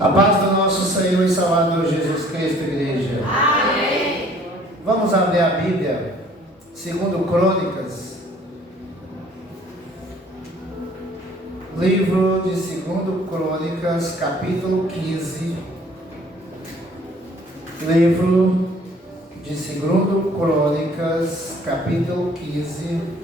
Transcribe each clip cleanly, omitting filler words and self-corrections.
A paz do nosso Senhor e Salvador Jesus Cristo, igreja. Amém. Vamos abrir a Bíblia, segundo Crônicas, livro de segundo Crônicas, capítulo 15. Livro de segundo Crônicas, capítulo 15.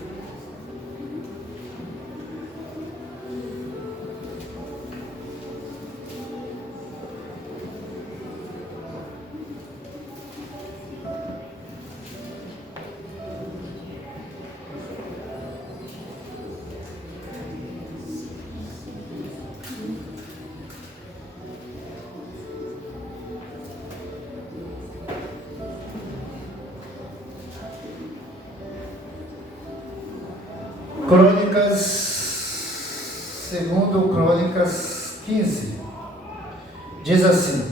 Segundo Crônicas 15, diz assim: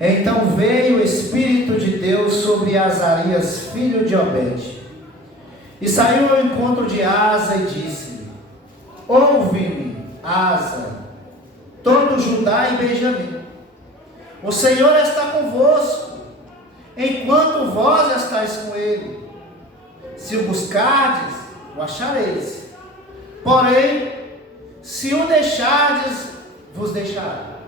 Então veio o Espírito de Deus sobre Azarias, filho de Obed, e saiu ao encontro de Asa e disse-lhe: Ouve-me, Asa, todo Judá e Benjamim, o Senhor está convosco, enquanto vós estáis com ele. Se o buscardes, o achareis. Porém, se o deixardes, vos deixará.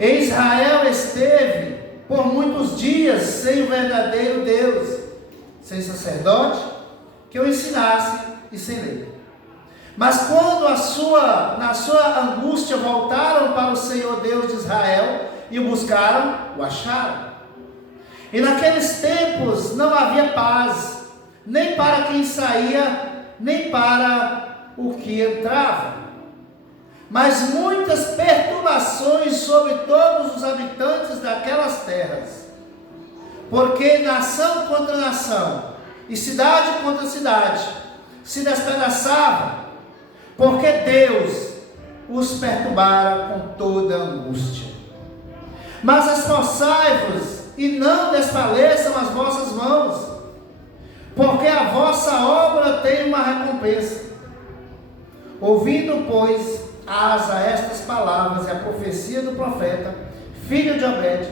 E Israel esteve por muitos dias sem o verdadeiro Deus, sem sacerdote que o ensinasse e sem lei. Mas quando na sua angústia voltaram para o Senhor Deus de Israel e o buscaram, o acharam. E naqueles tempos não havia paz, nem para quem saía, nem para o que entrava, mas muitas perturbações sobre todos os habitantes daquelas terras, porque nação contra nação, e cidade contra cidade, se despedaçavam, porque Deus os perturbara com toda angústia. Mas esforçai-vos, e não desfaleçam as vossas mãos, porque a vossa obra tem uma recompensa. Ouvindo, pois, Asa estas palavras e a profecia do profeta, filho de Obed,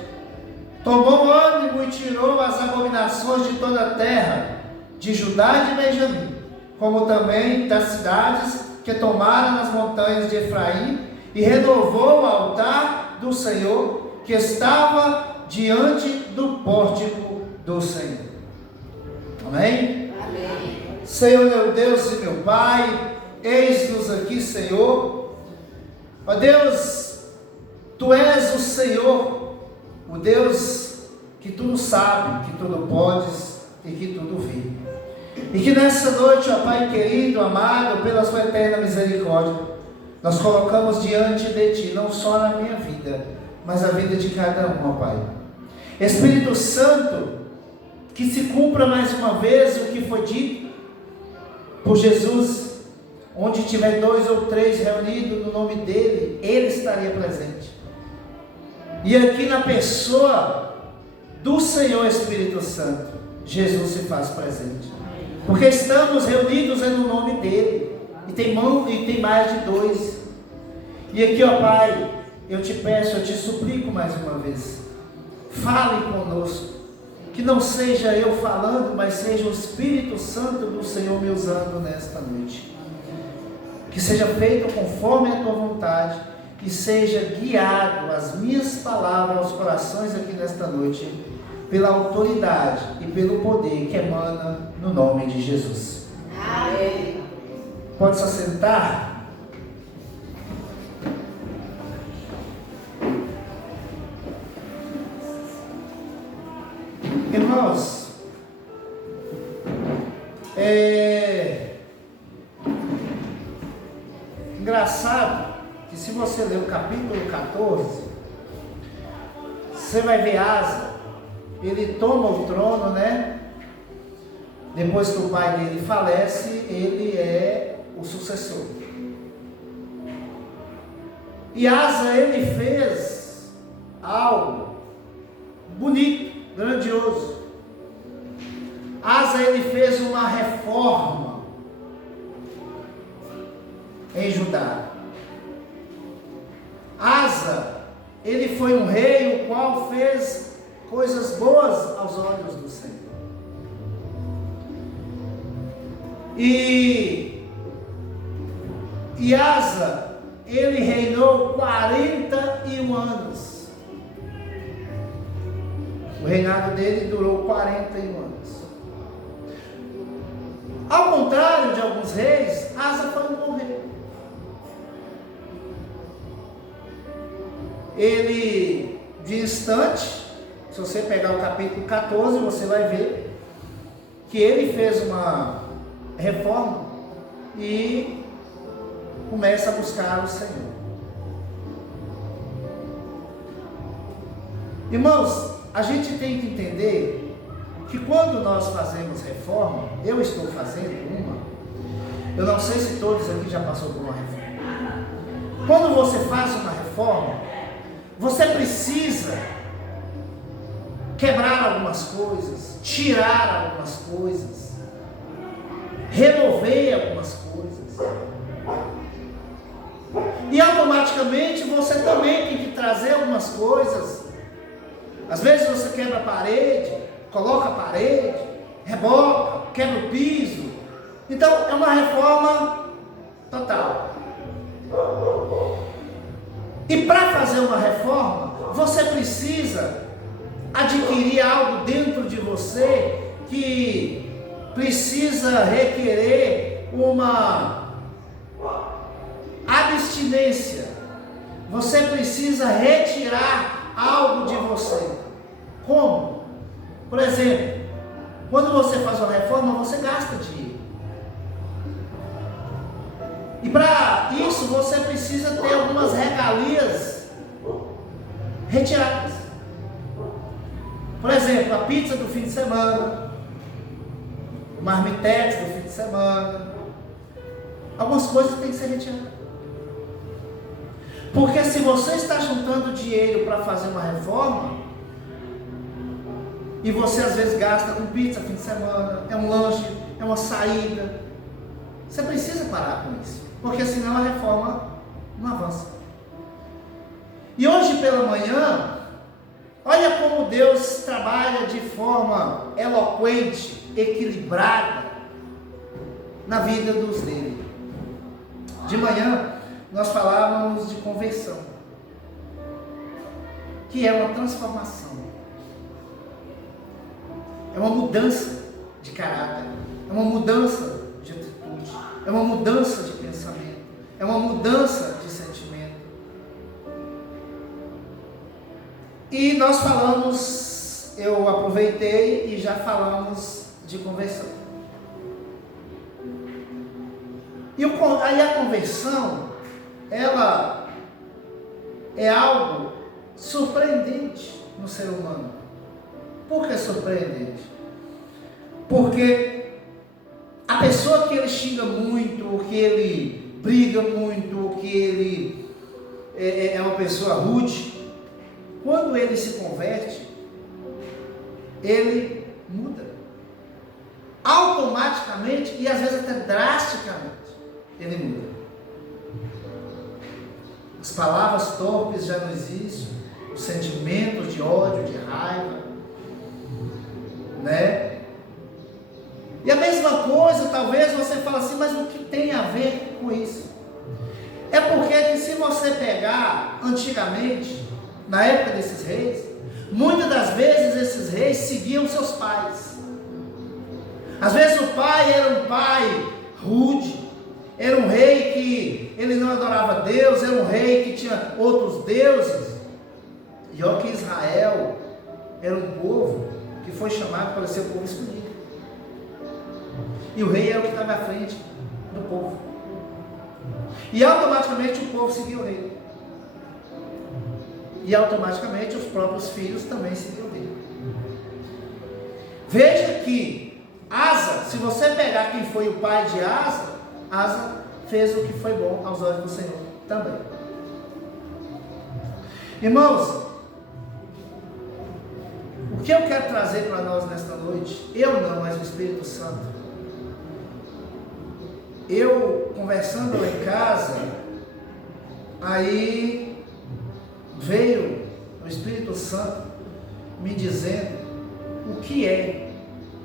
tomou ânimo e tirou as abominações de toda a terra, de Judá e de Benjamim, como também das cidades que tomaram nas montanhas de Efraim, e renovou o altar do Senhor, que estava diante do pórtico do Senhor. Amém? Amém. Senhor, meu Deus e meu Pai, eis-nos aqui, Senhor. Ó Deus, Tu és o Senhor, o Deus que tudo sabe, que tudo podes e que tudo vê. E que nessa noite, ó Pai querido, amado, pela Sua eterna misericórdia, nós colocamos diante de Ti, não só na minha vida, mas a vida de cada um, ó Pai. Espírito Santo, que se cumpra mais uma vez o que foi dito por Jesus: onde tiver 2 ou 3 reunidos no nome dele, ele estaria presente. E aqui na pessoa do Senhor Espírito Santo, Jesus se faz presente, porque estamos reunidos no nome dele, e tem mais de 2. E aqui, ó Pai, eu te peço, eu te suplico mais uma vez, fale conosco. Que não seja eu falando, mas seja o Espírito Santo do Senhor me usando nesta noite. Que seja feito conforme a Tua vontade, e seja guiado as minhas palavras aos corações aqui nesta noite, pela autoridade e pelo poder que emana no nome de Jesus. Amém. Pode se assentar. Irmãos, engraçado que se você ler o capítulo 14, você vai ver Asa, ele toma o trono, né? Depois que o pai dele falece, ele é o sucessor. E Asa, ele fez algo bonito, grandioso. Asa, ele fez uma reforma em Judá. Asa, ele foi um rei o qual fez coisas boas aos olhos do Senhor. E Asa, ele reinou 41 anos. O reinado dele durou 41 anos. Ao contrário de alguns reis, Asa foi um bom rei. Ele, de instante, se você pegar o capítulo 14, você vai ver que ele fez uma reforma e começa a buscar o Senhor. Irmãos, a gente tem que entender que quando nós fazemos reforma, eu estou fazendo uma, eu não sei se todos aqui já passaram por uma reforma. Quando você faz uma reforma, você precisa quebrar algumas coisas, tirar algumas coisas, remover algumas coisas. E automaticamente você também tem que trazer algumas coisas. Às vezes você quebra a parede, coloca a parede, reboca, quebra o piso. Então é uma reforma total. E para fazer uma reforma, você precisa adquirir algo dentro de você que precisa requerer uma abstinência. Você precisa retirar algo de você. Como? Por exemplo, quando você faz uma reforma, você gasta dinheiro. E para isso você precisa ter algumas regalias retiradas. Por exemplo, a pizza do fim de semana, o marmitex do fim de semana. Algumas coisas têm que ser retiradas. Porque se você está juntando dinheiro para fazer uma reforma, e você às vezes gasta com pizza fim de semana, é um lanche, é uma saída, você precisa parar com isso, porque senão a reforma não avança. E hoje pela manhã, olha como Deus trabalha de forma eloquente, equilibrada na vida dos dele. De manhã nós falávamos de conversão, que é uma transformação, é uma mudança de caráter, é uma mudança de atitude, é uma mudança de pensamento, é uma mudança de sentimento. E nós falamos, eu aproveitei e já falamos de conversão. E aí a conversão, ela é algo surpreendente no ser humano. Por que surpreendente? Porque a pessoa que ele xinga muito, ou que ele briga muito, ou que ele é uma pessoa rude, quando ele se converte, ele muda. Automaticamente, e às vezes até drasticamente, ele muda. As palavras torpes já não existem, os sentimentos de ódio, de raiva, né? E a mesma coisa, talvez você fale assim, mas o que tem a ver com isso? É porque que se você pegar antigamente, na época desses reis, muitas das vezes esses reis seguiam seus pais. Às vezes o pai era um pai rude, era um rei que ele não adorava Deus, era um rei que tinha outros deuses. E olha que Israel era um povo que foi chamado para ser o povo escolhido. E o rei era o que estava à frente do povo. E automaticamente o povo seguia o rei. E automaticamente os próprios filhos também seguiam dele. Veja que Asa, se você pegar quem foi o pai de Asa, Asa fez o que foi bom aos olhos do Senhor também. Irmãos, o que eu quero trazer para nós nesta noite, eu não, mas o Espírito Santo. Eu conversando lá em casa, aí Santo me dizendo o que é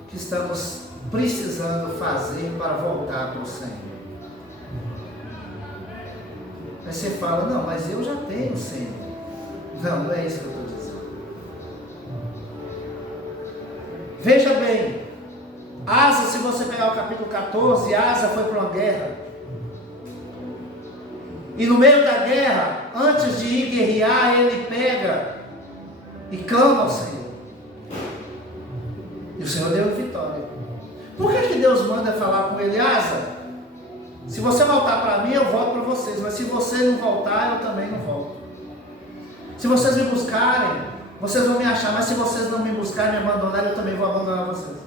que estamos precisando fazer para voltar para o Senhor. Aí você fala, não, mas eu já tenho o Senhor. Não, não é isso que eu estou dizendo. Veja bem, Asa, se você pegar o capítulo 14, Asa foi para uma guerra. E no meio da guerra, antes de ir guerrear, ele pega e clama ao Senhor. E o Senhor deu vitória. Por que Deus manda falar com ele, Asa? Se você voltar para mim, eu volto para vocês. Mas se você não voltar, eu também não volto. Se vocês me buscarem, vocês vão me achar. Mas se vocês não me buscarem, me abandonarem, eu também vou abandonar vocês.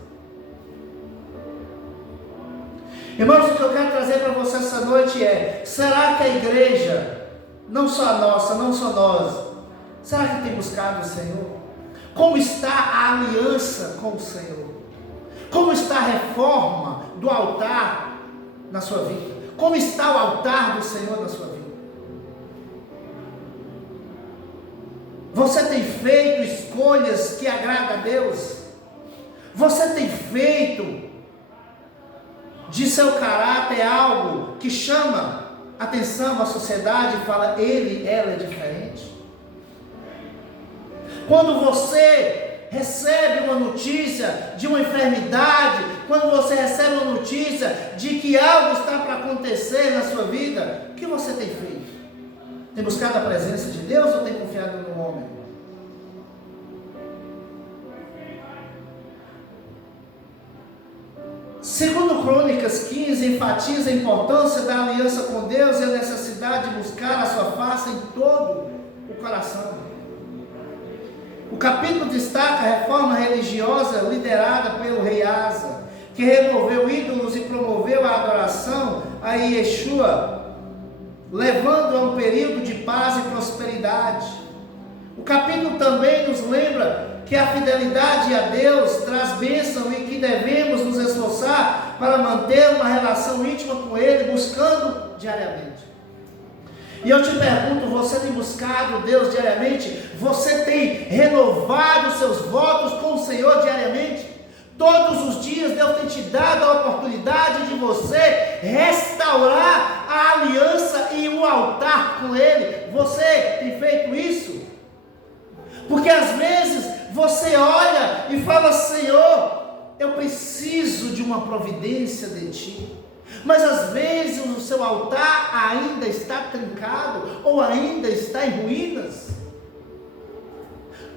Irmãos, o que eu quero trazer para você essa noite é: será que a igreja, não só a nossa, não só nós, será que tem buscado o Senhor? Como está a aliança com o Senhor? Como está a reforma do altar na sua vida? Como está o altar do Senhor na sua vida? Você tem feito escolhas que agradam a Deus? Você tem feito de seu caráter algo que chama atenção à sociedade e fala, ela é diferente? Quando você recebe uma notícia de uma enfermidade, quando você recebe uma notícia de que algo está para acontecer na sua vida, o que você tem feito? Tem buscado a presença de Deus ou tem confiado no homem? Segundo Crônicas 15, enfatiza a importância da aliança com Deus e a necessidade de buscar a sua face em todo o coração. O capítulo destaca a reforma religiosa liderada pelo rei Asa, que removeu ídolos e promoveu a adoração a Yeshua, levando a um período de paz e prosperidade. O capítulo também nos lembra que a fidelidade a Deus traz bênção e que devemos nos esforçar para manter uma relação íntima com Ele, buscando diariamente. E eu te pergunto, você tem buscado Deus diariamente? Você tem renovado seus votos com o Senhor diariamente? Todos os dias Deus tem te dado a oportunidade de você restaurar a aliança e o altar com Ele. Você tem feito isso? Porque às vezes você olha e fala, Senhor, eu preciso de uma providência de Ti. Mas às vezes o seu altar ainda está trincado ou ainda está em ruínas.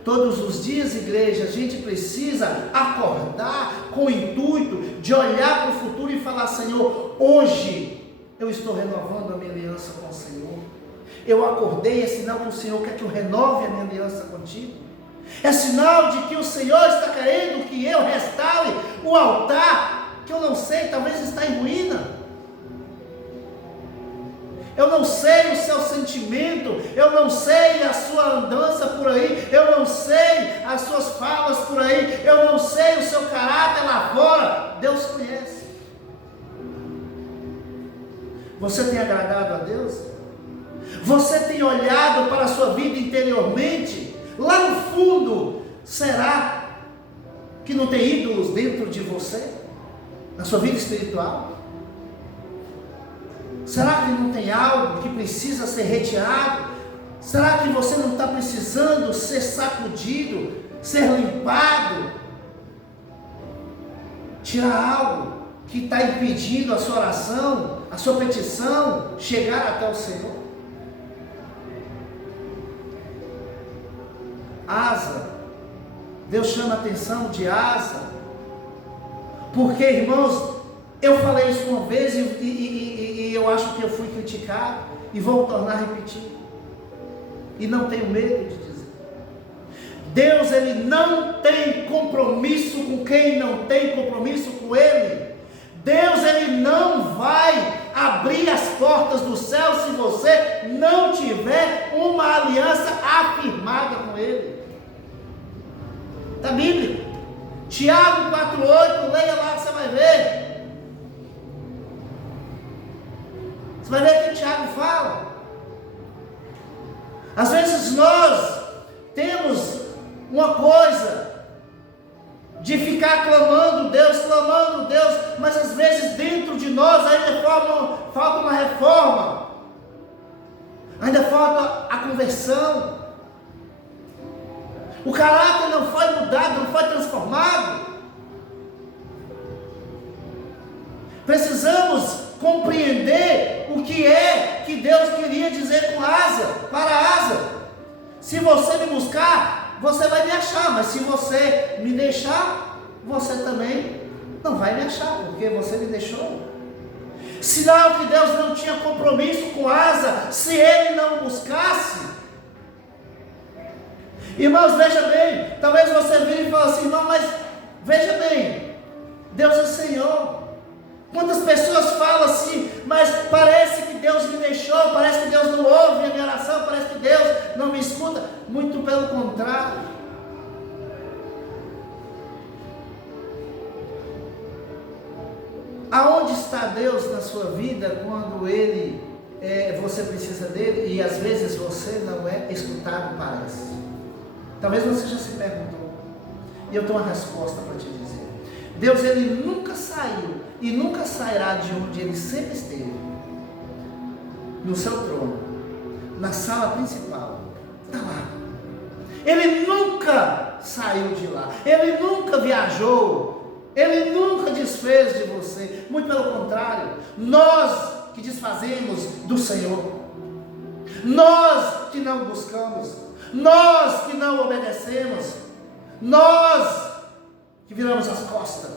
Todos os dias, igreja, a gente precisa acordar com o intuito de olhar para o futuro e falar, Senhor, hoje eu estou renovando a minha aliança com o Senhor. Eu acordei, é sinal que o Senhor quer que eu renove a minha aliança contigo. É sinal de que o Senhor está querendo que eu restaure o altar, que eu não sei, talvez está em ruína. Eu não sei o seu sentimento, eu não sei a sua andança por aí, eu não sei as suas falas por aí, eu não sei o seu caráter lá fora. Deus conhece. Você tem agradado a Deus? Você tem olhado para a sua vida interiormente? Lá no fundo, será que não tem ídolos dentro de você? Na sua vida espiritual? Será que não tem algo que precisa ser retirado? Será que você não está precisando ser sacudido, ser limpado? Tirar algo que está impedindo a sua oração, a sua petição chegar até o Senhor? Asa, Deus chama a atenção de Asa, porque, irmãos, eu falei isso uma vez e eu acho que eu fui criticado e vou tornar a repetir, e não tenho medo de dizer. Deus, Ele não tem compromisso com quem não tem compromisso com Ele. Deus, Ele não vai abrir as portas do céu se você não tiver uma aliança afirmada com Ele. Está bíblico. Tiago 4,8, leia lá que você vai ver. Você vai ver o que Tiago fala. Às vezes nós temos alguma coisa, de ficar clamando Deus, mas às vezes dentro de nós ainda falta uma reforma, ainda falta a conversão, o caráter não foi mudado, não foi transformado. Precisamos compreender o que é que Deus queria dizer para Asa. Se você me buscar, você vai me achar, mas se você me deixar, você também não vai me achar, porque você me deixou. Sinal que Deus não tinha compromisso com Asa, se ele não buscasse. Irmãos, veja bem, talvez você vire e fale assim, irmão, mas veja bem, Deus é Senhor. Quantas pessoas falam assim, mas parece que Deus me deixou, parece que Deus não ouve a minha oração, parece que Deus não me escuta. Muito pelo contrário. Aonde está Deus na sua vida quando você precisa dele e às vezes você não é escutado, parece? Talvez você já se perguntou, e eu tenho uma resposta para te dizer. Deus, ele nunca saiu e nunca sairá de onde ele sempre esteve, no seu trono, na sala principal, está lá. Ele nunca saiu de lá, ele nunca viajou, ele nunca desfez de você, muito pelo contrário, nós que desfazemos do Senhor, nós que não buscamos, nós que não obedecemos, nós que viramos as costas.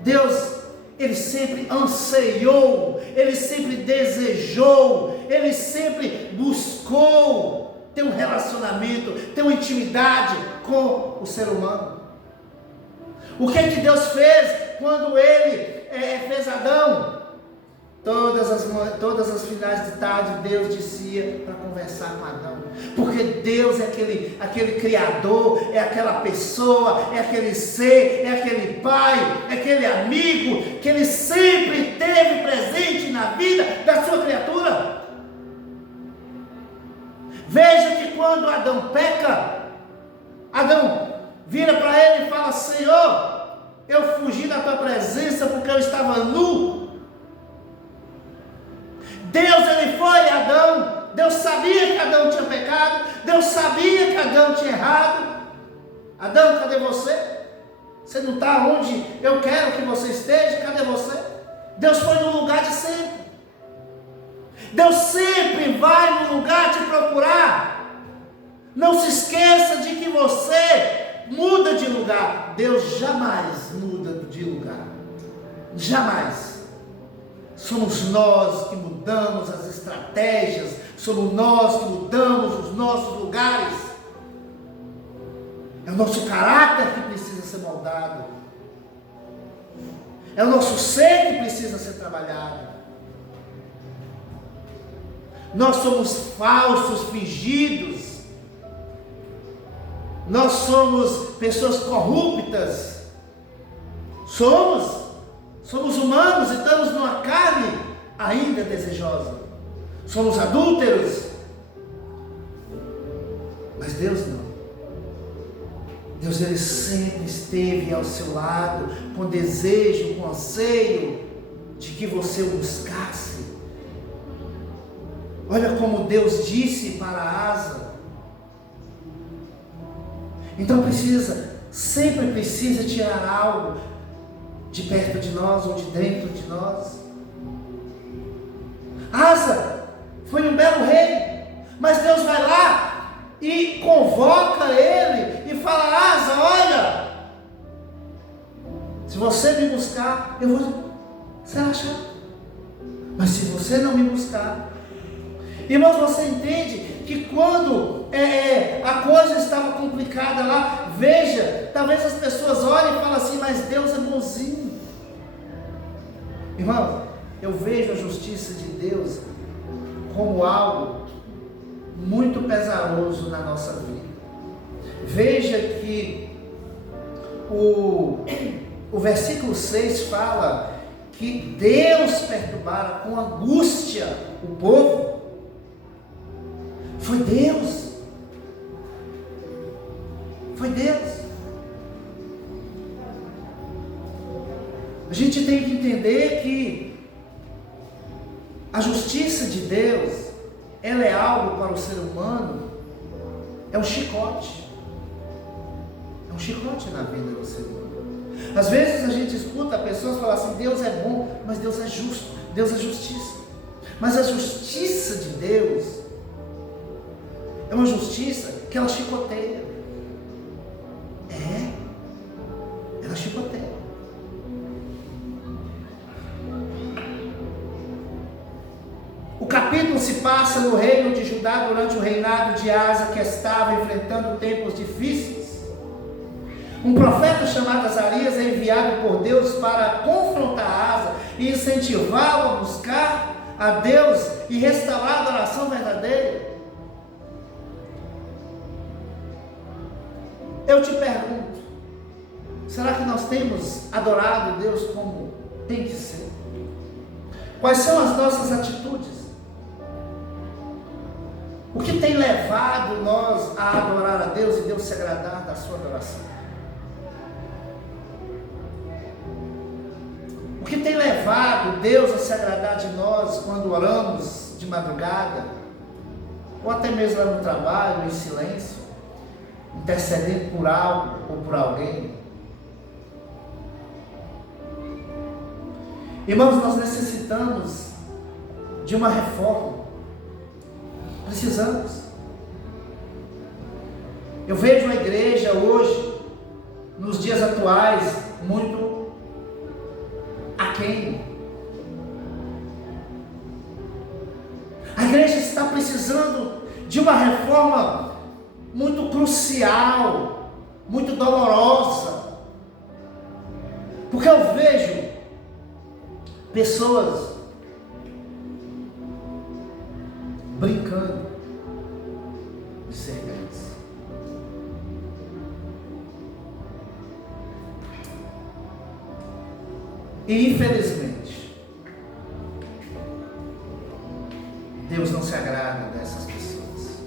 Deus, ele sempre anseiou, ele sempre desejou, ele sempre buscou ter um relacionamento, ter uma intimidade com o ser humano. O que Deus fez quando ele fez Adão? Todas as finais de tarde Deus descia para conversar com Adão, porque Deus é aquele criador, é aquela pessoa, é aquele ser, é aquele pai, é aquele amigo que ele sempre teve presente na vida da sua criatura. Veja que quando Adão peca, Adão vira para ele e fala: Senhor, eu fugi da tua presença porque eu estava nu. Deus, ele foi a Adão, Deus sabia que Adão tinha pecado, Deus sabia que Adão tinha errado. Adão, cadê você? Você não está onde eu quero que você esteja, cadê você? Deus foi no lugar de sempre. Deus sempre vai no lugar te procurar. Não se esqueça de que você muda de lugar. Deus jamais muda de lugar, jamais. Somos nós que mudamos as estratégias, somos nós que mudamos os nossos lugares. É o nosso caráter que precisa ser moldado, é o nosso ser que precisa ser trabalhado. Nós somos falsos, fingidos, nós somos pessoas corruptas, somos humanos e estamos numa carne ainda desejosa, somos adúlteros, mas Deus não. Deus, ele sempre esteve ao seu lado, com desejo, com anseio de que você o buscasse. Olha como Deus disse para Asa. Então sempre precisa tirar algo de perto de nós ou de dentro de nós. Asa foi um belo rei, mas Deus vai lá e convoca ele e fala: Asa, olha, se você me buscar, eu vou ser achado, mas se você não me buscar. Irmãos, você entende que quando a coisa estava complicada lá, veja, talvez as pessoas olhem e falem assim: mas Deus é bonzinho. Irmão, eu vejo a justiça de Deus como algo muito pesaroso na nossa vida. Veja que o versículo 6 fala que Deus perturbara com angústia o povo. Foi Deus. Foi Deus. A gente tem que entender que a justiça de Deus, ela é algo para o ser humano, é um chicote. É um chicote na vida do ser humano. Às vezes a gente escuta pessoas falar assim: Deus é bom, mas Deus é justo, Deus é justiça. Mas a justiça de Deus é uma justiça que ela chicoteia. Ela chicoteia. O capítulo se passa no reino de Judá durante o reinado de Asa, que estava enfrentando tempos difíceis. Um profeta chamado Azarias é enviado por Deus para confrontar Asa e incentivá-lo a buscar a Deus e restaurar a adoração verdadeira. Eu te pergunto, será que nós temos adorado Deus como tem que ser? Quais são as nossas atitudes? O que tem levado nós a adorar a Deus e Deus se agradar da sua adoração? O que tem levado Deus a se agradar de nós quando oramos de madrugada, ou até mesmo lá no trabalho, em silêncio, intercedendo por algo ou por alguém? Irmãos, nós necessitamos de uma reforma. Precisamos. Eu vejo a igreja hoje, nos dias atuais, muito aquém. A igreja está precisando de uma reforma muito crucial, muito dolorosa, porque eu vejo pessoas brincando de ser crentes. E infelizmente, Deus não se agrada dessas pessoas.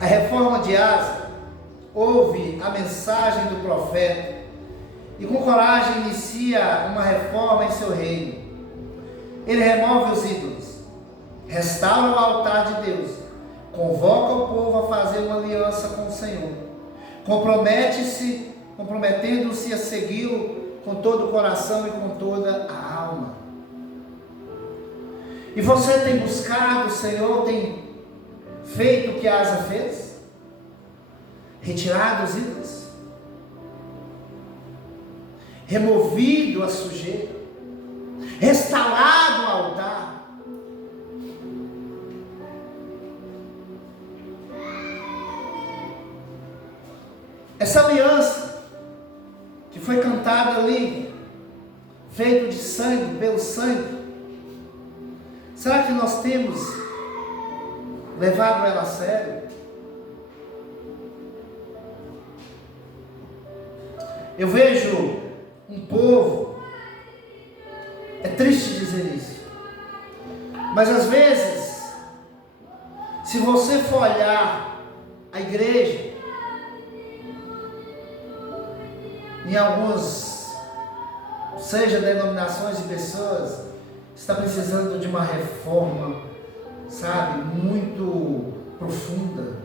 A reforma de Asa ouve a mensagem do profeta e com coragem inicia uma reforma em seu reino. Ele remove os ídolos, restaura o altar de Deus, convoca o povo a fazer uma aliança com o Senhor, comprometendo-se a segui-lo com todo o coração e com toda a alma. E você tem buscado o Senhor, tem feito o que Asa fez? Retirado os ídolos, removido a sujeira, restaurado o altar. Essa aliança que foi cantada ali, feito de sangue, pelo sangue, será que nós temos levado ela a sério? Eu vejo um povo, é triste dizer isso, mas às vezes, se você for olhar a igreja, em algumas, seja denominações e pessoas, está precisando de uma reforma, sabe, muito profunda.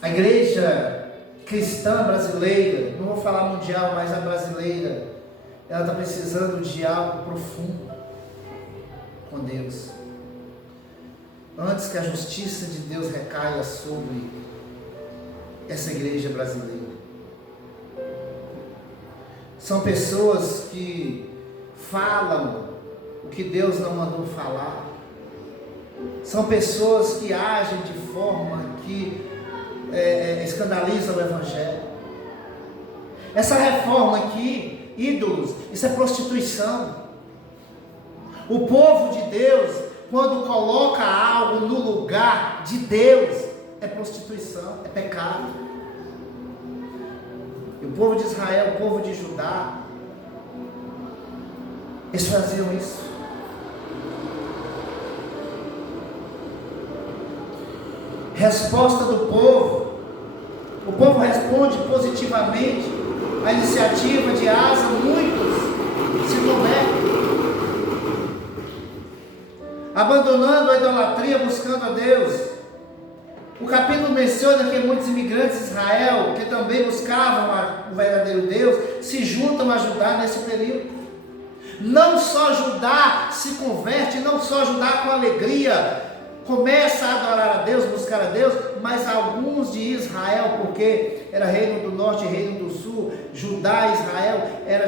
A igreja cristã brasileira, não vou falar mundial, mas a brasileira, ela está precisando de algo profundo com Deus, antes que a justiça de Deus recaia sobre essa igreja brasileira. São pessoas que falam o que Deus não mandou falar, são pessoas que agem de forma que escandaliza o Evangelho. Essa reforma aqui, ídolos, isso é prostituição. O povo de Deus, quando coloca algo no lugar de Deus, é prostituição, é pecado. E o povo de Israel, o povo de Judá, eles faziam isso. Resposta do povo. O povo responde positivamente à iniciativa de Asa, muitos se convertem, abandonando a idolatria, buscando a Deus. O capítulo menciona que muitos imigrantes de Israel, que também buscavam o verdadeiro Deus, se juntam a Judá nesse período. Não só Judá se converte, não só Judá com alegria começa a adorar a Deus, buscar a Deus, mas alguns de Israel, porque era reino do norte e reino do sul, Judá e Israel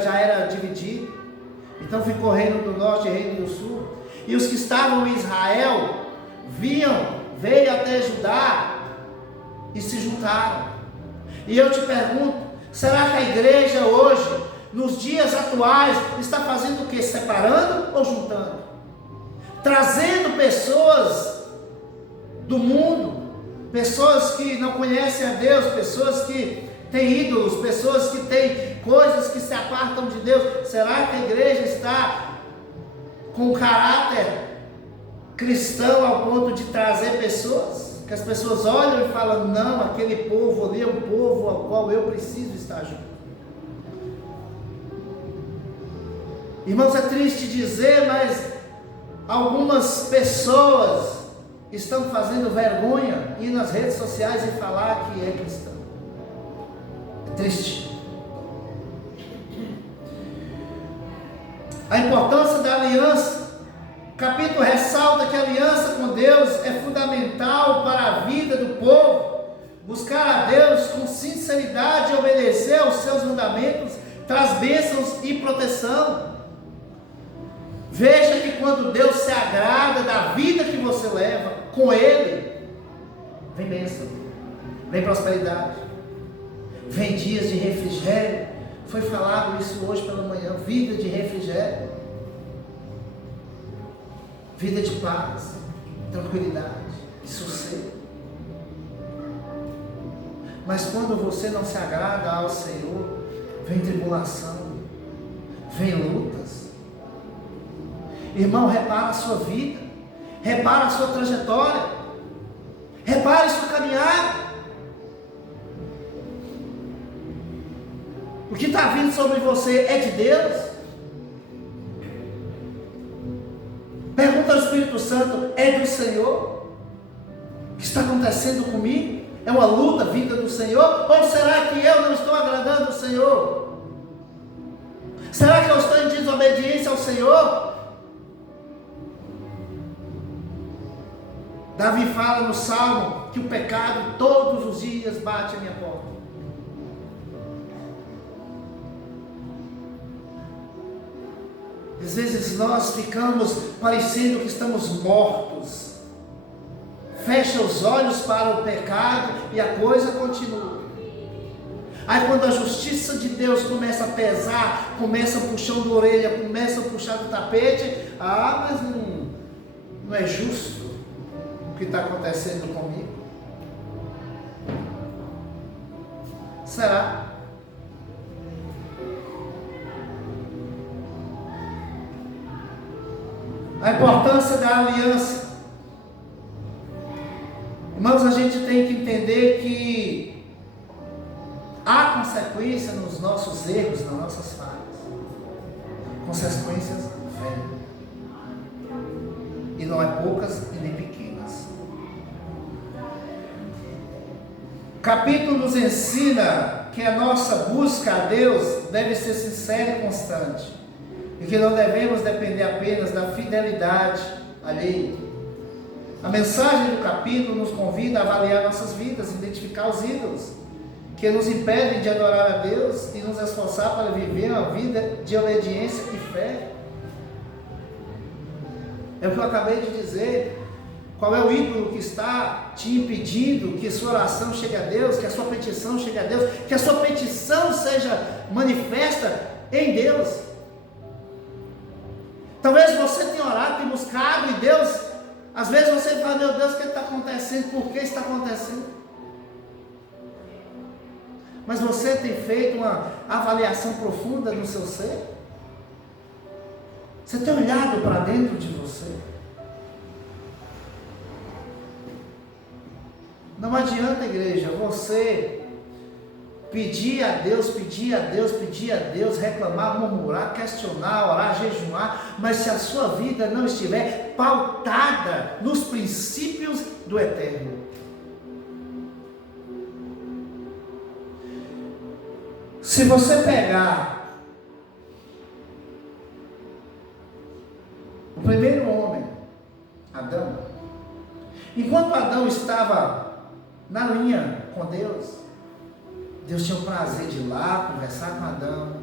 já era dividido. Então ficou reino do norte e reino do sul. E os que estavam em Israel veio até Judá e se juntaram. E eu te pergunto, será que a igreja hoje, nos dias atuais, está fazendo o que? Separando ou juntando? Trazendo pessoas do mundo, pessoas que não conhecem a Deus, pessoas que têm ídolos, pessoas que têm coisas que se apartam de Deus. Será que a igreja está com caráter cristão ao ponto de trazer pessoas? Que as pessoas olham e falam, não, aquele povo ali é um povo ao qual eu preciso estar junto. Irmãos, é triste dizer, mas algumas pessoas estão fazendo vergonha ir nas redes sociais e falar que é cristão. É triste. A importância da aliança. O capítulo ressalta que a aliança com Deus é fundamental para a vida do povo. Buscar a Deus com sinceridade e obedecer aos seus mandamentos traz bênçãos e proteção. Veja que quando Deus se agrada da vida que você leva com Ele, vem bênção, vem prosperidade, vem dias de refrigério. Foi falado isso hoje pela manhã, vida de refrigério, vida de paz, tranquilidade, de sossego. Mas quando você não se agrada ao Senhor, vem tribulação, vem lutas. Irmão, repara a sua vida, repara a sua trajetória, repare sua caminhada. O que está vindo sobre você é de Deus? Pergunta ao Espírito Santo, é do Senhor? O que está acontecendo comigo? É uma luta vinda do Senhor? Ou será que eu não estou agradando o Senhor? Será que eu estou em desobediência ao Senhor? Davi fala no Salmo que o pecado todos os dias bate à minha porta. Às vezes nós ficamos parecendo que estamos mortos. Fecha os olhos para o pecado e a coisa continua. Aí quando a justiça de Deus começa a pesar, começa a puxar da orelha, começa a puxar do tapete, mas não é justo o que está acontecendo comigo. Será? A importância da aliança. Irmãos, a gente tem que entender que há consequência nos nossos erros, nas nossas falhas. Consequências vêm. E não é poucas e nem pequenas. O capítulo nos ensina que a nossa busca a Deus deve ser sincera e constante. E que não devemos depender apenas da fidelidade alheia. A mensagem do capítulo nos convida a avaliar nossas vidas, identificar os ídolos que nos impedem de adorar a Deus e nos esforçar para viver uma vida de obediência e fé. É o que eu acabei de dizer. Qual é o ídolo que está te impedindo que sua oração chegue a Deus, que a sua petição chegue a Deus, que a sua petição seja manifesta em Deus? Talvez você tenha orado, tenha buscado e Deus, às vezes você fala, meu Deus, o que está acontecendo? Por que está acontecendo? Mas você tem feito uma avaliação profunda no seu ser? Você tem olhado para dentro de você? Não adianta, igreja, você pedir a Deus, reclamar, murmurar, questionar, orar, jejuar, mas se a sua vida não estiver pautada nos princípios do eterno. Se você pegar o primeiro homem, Adão, enquanto Adão estava na linha com Deus, Deus tinha o prazer de ir lá conversar com Adão.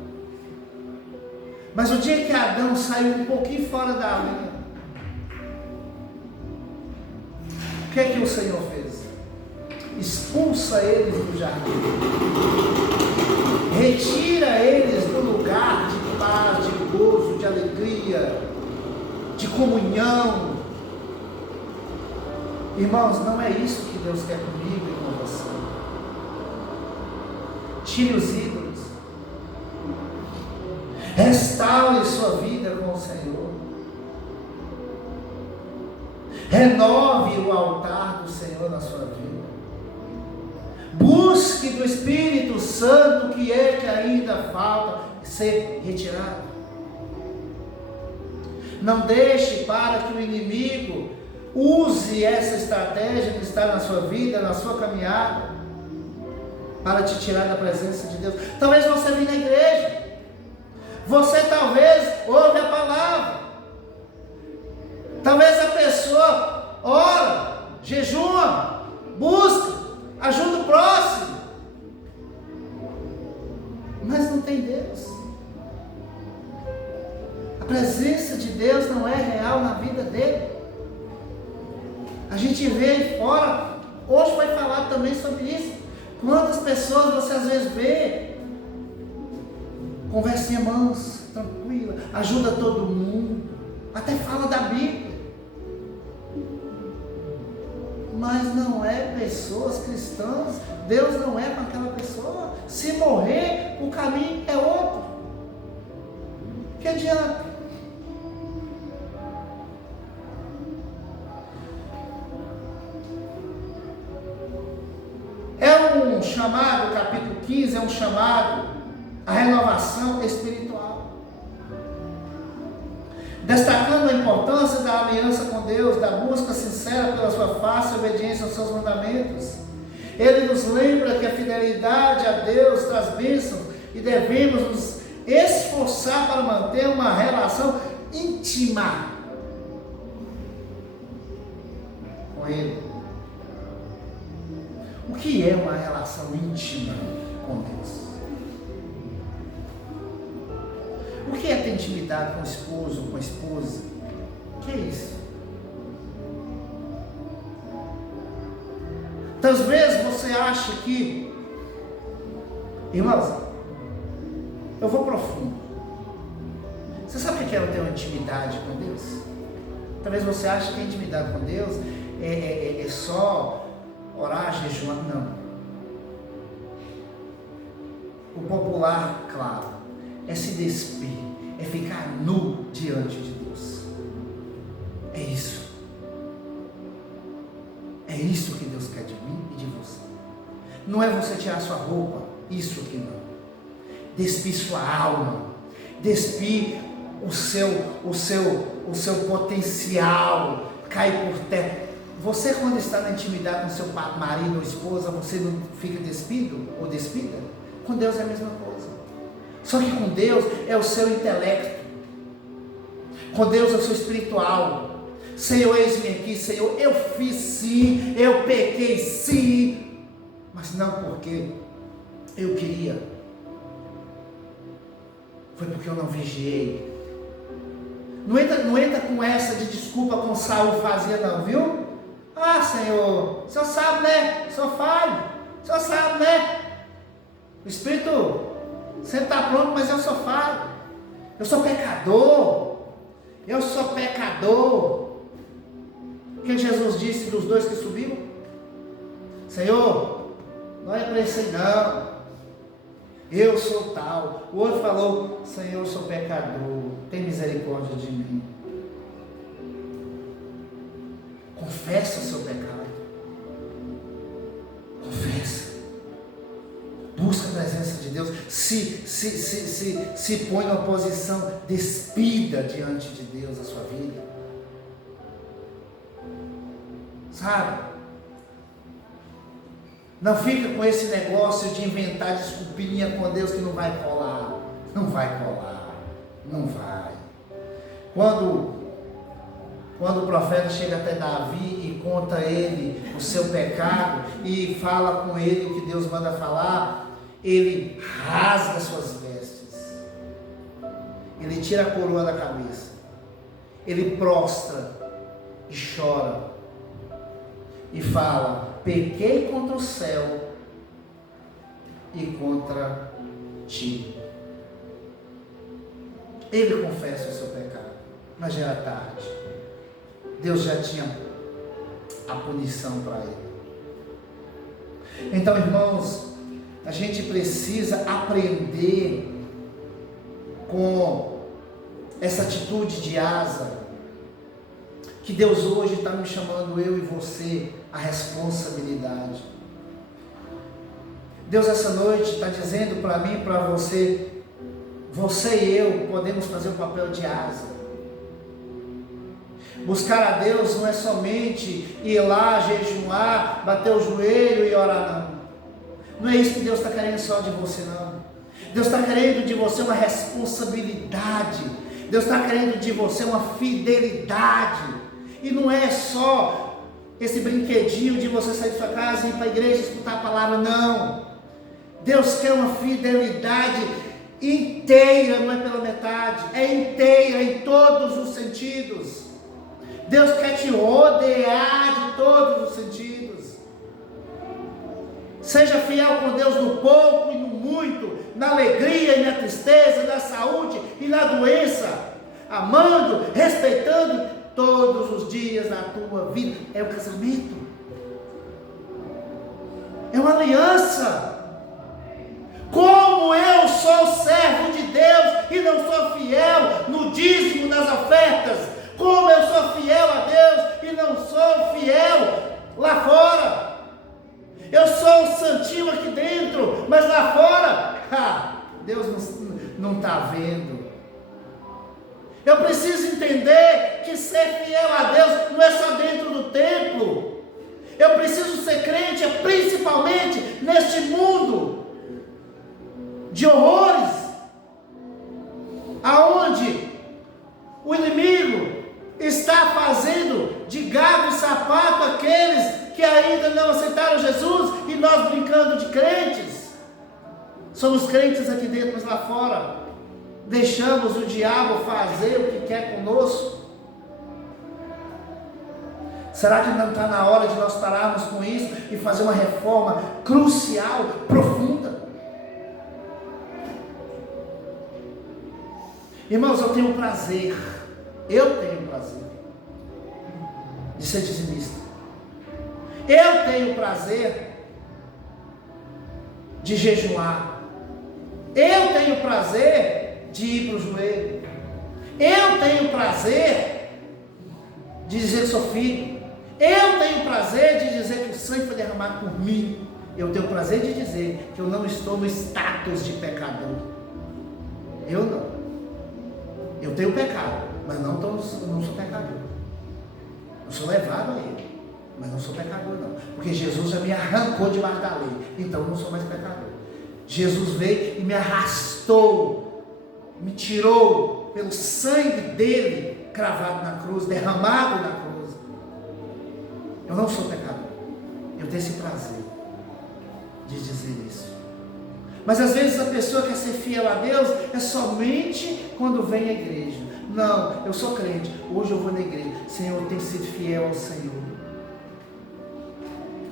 Mas o dia que Adão saiu um pouquinho fora da linha, o que é que o Senhor fez? Expulsa eles do jardim. Retira eles do lugar de paz, de gozo, de alegria, de comunhão. Irmãos, não é isso que Deus quer comigo e com você. Tire os ídolos. Restaure sua vida com o Senhor. Renove o altar do Senhor na sua vida. Busque do Espírito Santo o que é que ainda falta ser retirado. Não deixe para que o inimigo use essa estratégia que está na sua vida, na sua caminhada, para te tirar da presença de Deus. Talvez você venha na igreja, você talvez ouve a palavra, talvez a pessoa ora, jejua, busca, ajuda o próximo, mas não tem Deus. A presença de Deus não é real na vida dele. A gente vê aí fora, hoje vai falar também sobre isso. Quantas pessoas você às vezes vê, conversinha mansa, tranquila, ajuda todo mundo, até fala da Bíblia, mas não é pessoas cristãs. Deus não é para aquela pessoa. Se morrer, o caminho é outro. Que adianta? Um chamado, capítulo 15, é um chamado à renovação espiritual, destacando a importância da aliança com Deus, da busca sincera pela sua face e obediência aos seus mandamentos. Ele nos lembra que a fidelidade a Deus traz bênçãos e devemos nos esforçar para manter uma relação íntima com Ele. O que é uma relação íntima com Deus? O que é ter intimidade com o esposo, com a esposa? O que é isso? Às vezes você acha que, irmãos, eu vou profundo. Você sabe o que é ter uma intimidade com Deus? Talvez você ache que a intimidade com Deus é só orar, jejuar. Não. O popular, claro, é se despir, é ficar nu diante de Deus. É isso. É isso que Deus quer de mim e de você. Não é você tirar sua roupa, isso aqui não. Despir sua alma, despir o seu potencial, cair por terra. Você, quando está na intimidade com seu marido ou esposa, você não fica despido ou despida? Com Deus é a mesma coisa. Só que com Deus é o seu intelecto. Com Deus é o seu espiritual. Senhor, eis-me aqui, Senhor, eu fiz sim, eu pequei sim, mas não porque eu queria. Foi porque eu não vigiei. Não entra com essa de desculpa como Saul fazia não, viu? Ah, Senhor, o Senhor sabe, né? O Senhor falho, o Senhor sabe, né? O Espírito sempre está pronto, mas eu sou falho. Eu sou pecador. Eu sou pecador. O que Jesus disse dos dois que subiram? Senhor, não é para esse não. Eu sou tal. O outro falou, Senhor, eu sou pecador. Tem misericórdia de mim. Confessa o seu pecado. se põe numa posição despida diante de Deus a sua vida. Sabe? Não fica com esse negócio de inventar desculpinha com Deus que não vai colar. Não vai colar. Não vai. Quando o profeta chega até Davi e conta a ele o seu pecado e fala com ele o que Deus manda falar, ele rasga suas vestes. Ele tira a coroa da cabeça. Ele prostra e chora. E fala: pequei contra o céu e contra ti. Ele confessa o seu pecado, mas já era tarde. Deus já tinha a punição para ele. Então, irmãos, a gente precisa aprender com essa atitude de Asa, que Deus hoje está me chamando, eu e você, a responsabilidade. Deus essa noite está dizendo para mim e para você, você e eu podemos fazer o papel de Asa. Buscar a Deus não é somente ir lá, jejuar, bater o joelho e orar, não. Não é isso que Deus está querendo só de você, não. Deus está querendo de você uma responsabilidade. Deus está querendo de você uma fidelidade. E não é só esse brinquedinho de você sair de sua casa e ir para a igreja escutar a palavra, não. Deus quer uma fidelidade inteira, não é pela metade, é inteira em todos os sentidos. Deus quer te rodear de todos os sentidos. Seja fiel com Deus no pouco e no muito, na alegria e na tristeza, na saúde e na doença, amando, respeitando todos os dias da tua vida. É o casamento, é uma aliança. Como eu sou servo de Deus e não sou fiel no dízimo, nas ofertas, como eu sou fiel a Deus e não sou fiel lá fora. Eu sou um santinho aqui dentro, mas lá fora, Deus não está vendo. Eu preciso entender que ser fiel a Deus não é só dentro do templo. Eu preciso ser crente, principalmente neste mundo de horrores, aonde o inimigo está fazendo de gato e sapato aqueles que ainda não aceitaram Jesus, e nós brincando de crentes. Somos crentes aqui dentro, mas lá fora deixamos o diabo fazer o que quer conosco. Será que não está na hora de nós pararmos com isso e fazer uma reforma crucial, profunda? Irmãos, eu tenho prazer de ser dizimista. Eu tenho prazer de jejuar. Eu tenho prazer de ir para o joelho. Eu tenho prazer de dizer que sou filho. Eu tenho prazer de dizer que o sangue foi derramado por mim. Eu tenho prazer de dizer que eu não estou no status de pecador. Eu não. Eu tenho pecado, mas não sou pecador. Eu sou levado a ele, mas não sou pecador não. Porque Jesus já me arrancou debaixo da lei. Então eu não sou mais pecador. Jesus veio e me arrastou, me tirou pelo sangue dele, cravado na cruz, derramado na cruz. Eu não sou pecador. Eu tenho esse prazer de dizer isso. Mas às vezes a pessoa quer ser fiel a Deus é somente quando vem à igreja. Não, eu sou crente, hoje eu vou na igreja. Senhor, eu tenho sido fiel ao Senhor.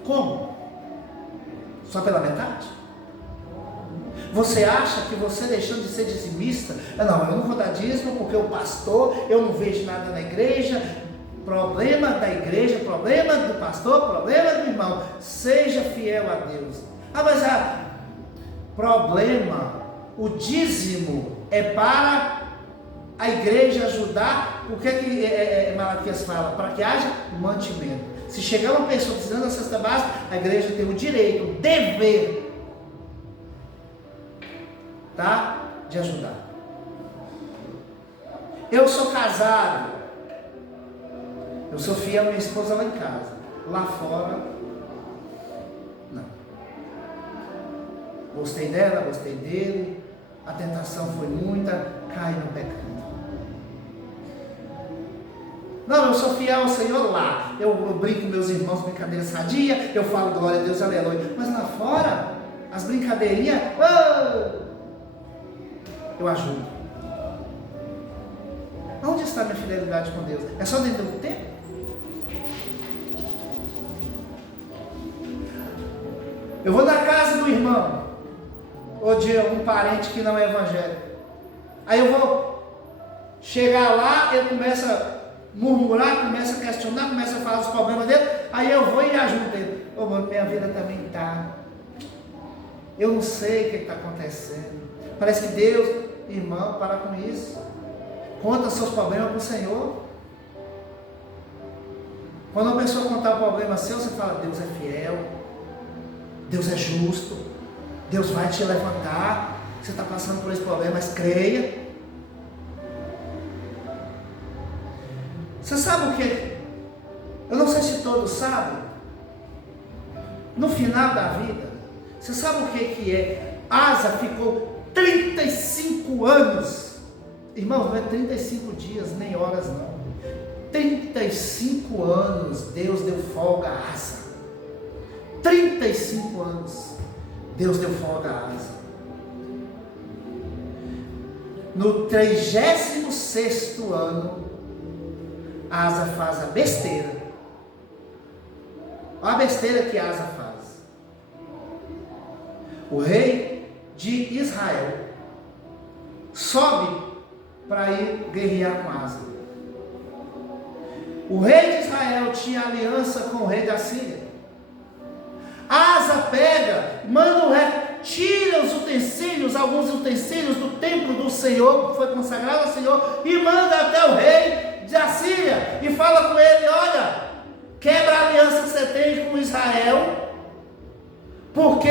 Como? Só pela metade? Você acha que você deixando de ser dizimista, não, eu não vou dar dízimo porque o pastor, eu não vejo nada na igreja. Problema da igreja, problema do pastor, problema do irmão. Seja fiel a Deus. Mas problema, o dízimo é para a igreja ajudar. O que Malaquias fala? Para que haja mantimento. Se chegar uma pessoa precisando da cesta básica, a igreja tem o direito, o dever. tá? De ajudar. Eu sou casado. Eu sou fiel à minha esposa lá em casa. Lá fora, não. Gostei dela, gostei dele. A tentação foi muita, caí no pecado. Não, eu sou fiel ao Senhor lá. Eu brinco com meus irmãos, brincadeira sadia. Eu falo glória a Deus, aleluia. Mas lá fora, as brincadeirinhas, eu ajudo. Onde está a minha fidelidade com Deus? É só dentro do tempo? Eu vou na casa do irmão, ou de algum parente que não é evangélico. Aí eu vou chegar lá, ele começa a murmurar, começa a questionar, começa a falar os problemas dele. Aí eu vou e ajudo ele. Minha vida também está. Eu não sei o que está acontecendo. Parece que Deus, irmão, para com isso. Conta seus problemas para o Senhor. Quando uma pessoa contar o problema seu, você fala: Deus é fiel, Deus é justo, Deus vai te levantar. Você está passando por esse problema, mas creia. Você sabe o que? Eu não sei se todos sabem. No final da vida, você sabe o que é? Asa ficou 35 anos. Irmãos, não é 35 dias, nem horas não. 35 anos Deus deu folga a Asa. 35 anos Deus deu folga a Asa. No 36º ano, Asa faz a besteira. Olha a besteira que Asa faz. O rei de Israel sobe para ir guerrear com Asa. O rei de Israel tinha aliança com o rei da Síria. Asa pega, manda o rei, tira os utensílios, alguns utensílios do templo do Senhor, que foi consagrado ao Senhor, e manda até o rei da Síria, e fala com ele: olha, quebra a aliança que você tem com Israel, porque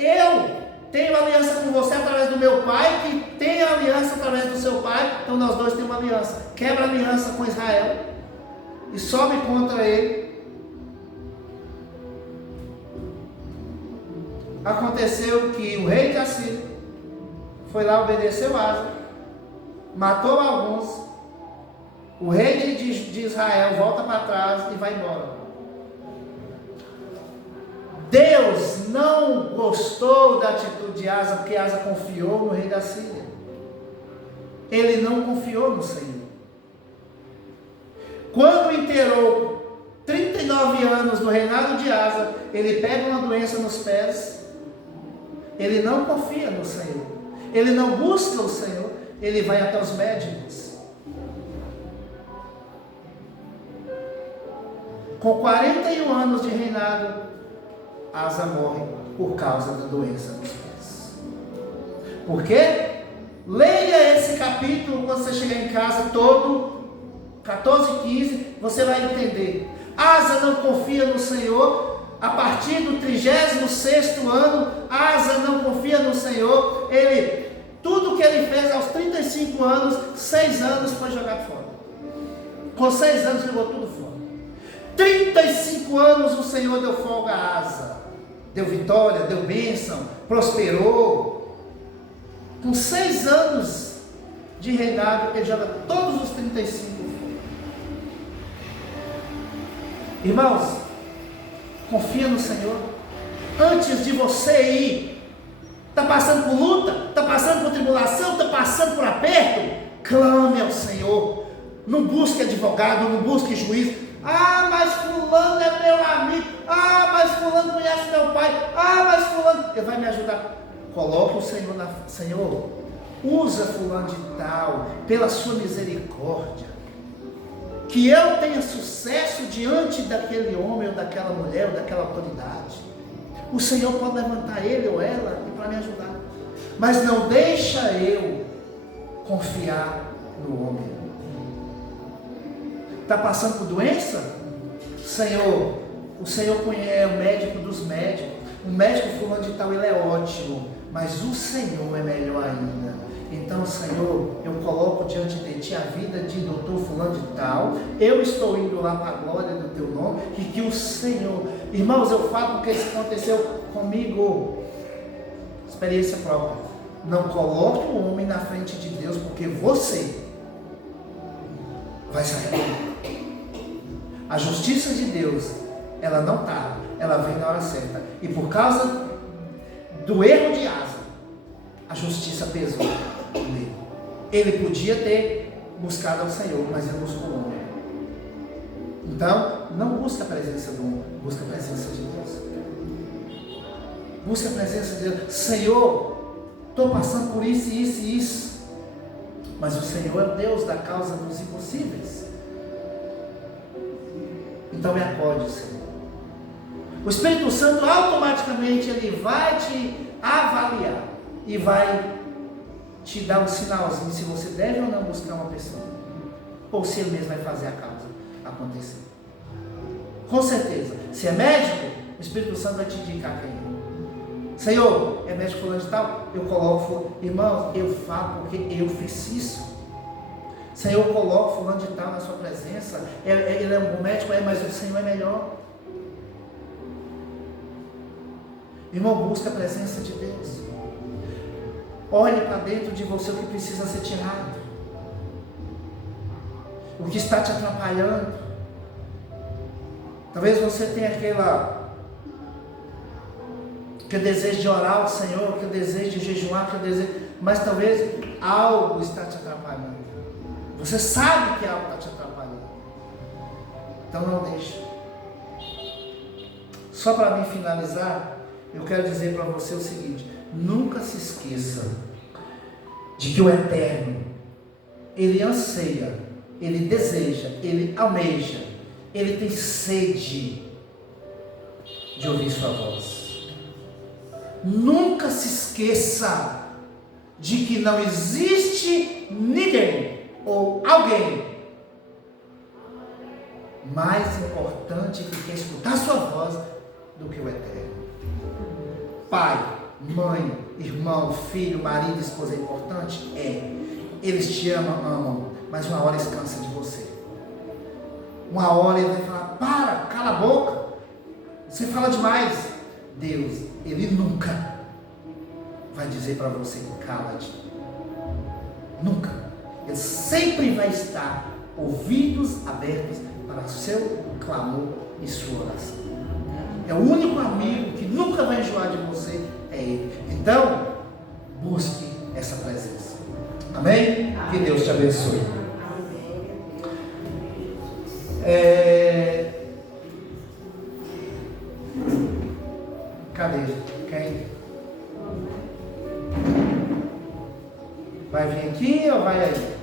eu tenho aliança com você através do meu pai, que tem aliança através do seu pai, então nós dois temos uma aliança. Quebra a aliança com Israel, e sobe contra ele. Aconteceu que o rei da Síria foi lá, obedeceu Asa, matou alguns. O rei de Israel volta para trás e vai embora. Deus não gostou da atitude de Asa, porque Asa confiou no rei da Síria. Ele não confiou no Senhor. Quando inteirou 39 anos no reinado de Asa, ele pega uma doença nos pés. Ele não confia no Senhor. Ele não busca o Senhor. Ele vai até os médicos. Com 41 anos de reinado, Asa morre por causa da doença nos pés. Por quê? Leia esse capítulo quando você chegar em casa, todo 14 e 15, você vai entender. Asa não confia no Senhor. A partir do 36º ano, Asa não confia no Senhor. Tudo que ele fez aos 35 anos, 6 anos foi jogado fora. Com 6 anos jogou tudo fora. 35 anos o Senhor deu folga a Asa. Deu vitória, deu bênção, prosperou. Com 6 anos de reinado, ele joga todos os 35 fora. Irmãos, confia no Senhor. Antes de você ir, está passando por luta, está passando por tribulação, está passando por aperto, clame ao Senhor. Não busque advogado, não busque juiz. Mas fulano é meu amigo. Mas fulano conhece meu pai. Mas fulano, ele vai me ajudar. Coloque o Senhor Senhor, usa fulano de tal, pela sua misericórdia. Que eu tenha sucesso diante daquele homem, ou daquela mulher, ou daquela autoridade. O Senhor pode levantar ele ou ela para me ajudar. Mas não deixa eu confiar no homem. Está passando por doença? Senhor, o Senhor é o médico dos médicos. O médico fulano de tal, ele é ótimo. mas o Senhor é melhor ainda. Então, Senhor, eu coloco diante de Ti a vida de doutor fulano de tal, eu estou indo lá para a glória do Teu nome, e que o Senhor, irmãos, eu falo porque isso aconteceu comigo, experiência própria, não coloque o homem na frente de Deus, porque você vai se arrepender. A justiça de Deus, ela não tarda, ela vem na hora certa. E por causa do erro de Asa, a justiça pesou nele. Ele podia ter buscado ao Senhor, mas ele buscou o homem. Então, não busca a presença do homem, busca a presença de Deus. Busca a presença de Deus. Senhor, estou passando por isso, isso e isso. Mas o Senhor é o Deus da causa dos impossíveis. Então me acorde, Senhor. O Espírito Santo automaticamente ele vai te avaliar e vai te dar um sinalzinho se você deve ou não buscar uma pessoa, ou se ele mesmo vai fazer a causa acontecer. Com certeza, se é médico, o Espírito Santo vai te indicar quem é. Senhor, é médico fulano de tal? Eu coloco, irmãos, eu falo porque eu fiz isso. Senhor, eu coloco fulano de tal na sua presença. Ele é um bom médico, mas o Senhor é melhor. Irmão, busca a presença de Deus. Olhe para dentro de você o que precisa ser tirado, o que está te atrapalhando. Talvez você tenha aquele desejo de orar ao Senhor, aquele desejo de jejuar, mas talvez algo está te atrapalhando. Você sabe que algo está te atrapalhando. Então não deixe. Só para mim finalizar, eu quero dizer para você o seguinte: nunca se esqueça de que o Eterno, Ele anseia, Ele deseja, Ele almeja, Ele tem sede de ouvir sua voz. Nunca se esqueça de que não existe ninguém ou alguém mais importante que quer escutar sua voz do que o Eterno. Pai, mãe, irmão, filho, marido, esposa é importante? É. Eles te amam, mas uma hora eles cansam de você. Uma hora ele vai falar: cala a boca, você fala demais. Deus, Ele nunca vai dizer para você: cala-te. Nunca. Ele sempre vai estar ouvidos abertos para o seu clamor e sua oração. É o único amigo que nunca vai enjoar de você, é Ele. Então, busque essa presença. Amém? Que Deus te abençoe. Cadê? Quem? Vai vir aqui ou vai aí?